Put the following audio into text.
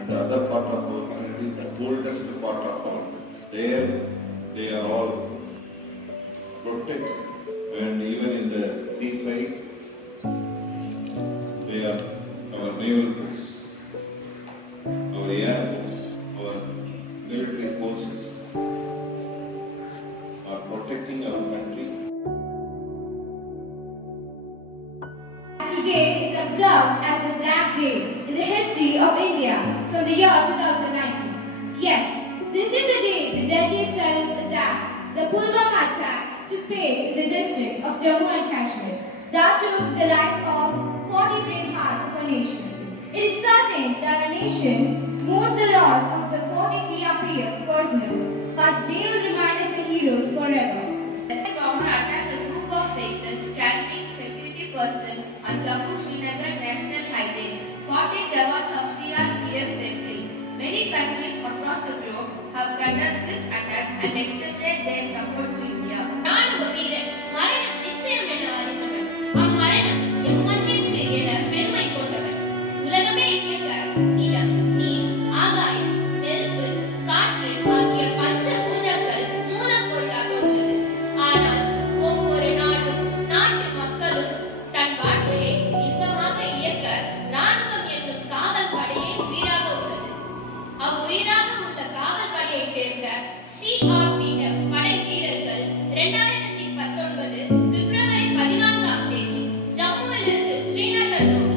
and the other part of our country, the coldest part of our country. There they are all protected, and even in the seaside, they are our naval force, our air force, our military forces are protecting our country. Today is observed as the Black Day in the history of India from the year 2019. Yes, this is the day the deadliest terrorist attack, the Pulwama attack, took place in the district of Jammu and Kashmir. That took the life of 40 brave hearts of our nation. It is certain that our nation mourns the loss of the 40 CRPF personnel, but they will remain as the heroes forever. The bomber attacked a group of vehicles carrying security personnel on Jammu-Srinagar National Highway. 40 jawans of CRPF vehicle. Many countries across the globe have condemned this attack and extended their support to India. ராணுவ வீரர் மரணம் நிச்சயம் என அறிந்தவர். அம்மரணம் M மண்ணிற்கு என பெருமை கொண்டவர். உலகமே இயக்க நிலம், நீர், ஆகாயம், நெருப்பு, காற்று ஆகிய பஞ்ச பூதங்கள் மூலப்பொருளாக உள்ளது. ஆனால் ஒவ்வொரு நாடும் நாட்டு மக்களும் தன் வாழ்க்கையை இன்பமாக இயக்க ராணுவம் என்னும் காவல் படையே உயிராக உள்ளது. அவ்வுயிராக உள்ள காவல் படையை சேர்ந்த CRPF படை வீரர்கள் 2019 பிப்ரவரி 14ஆம் தேதி ஜம்முவிலிருந்து ஸ்ரீநகர் நோக்கி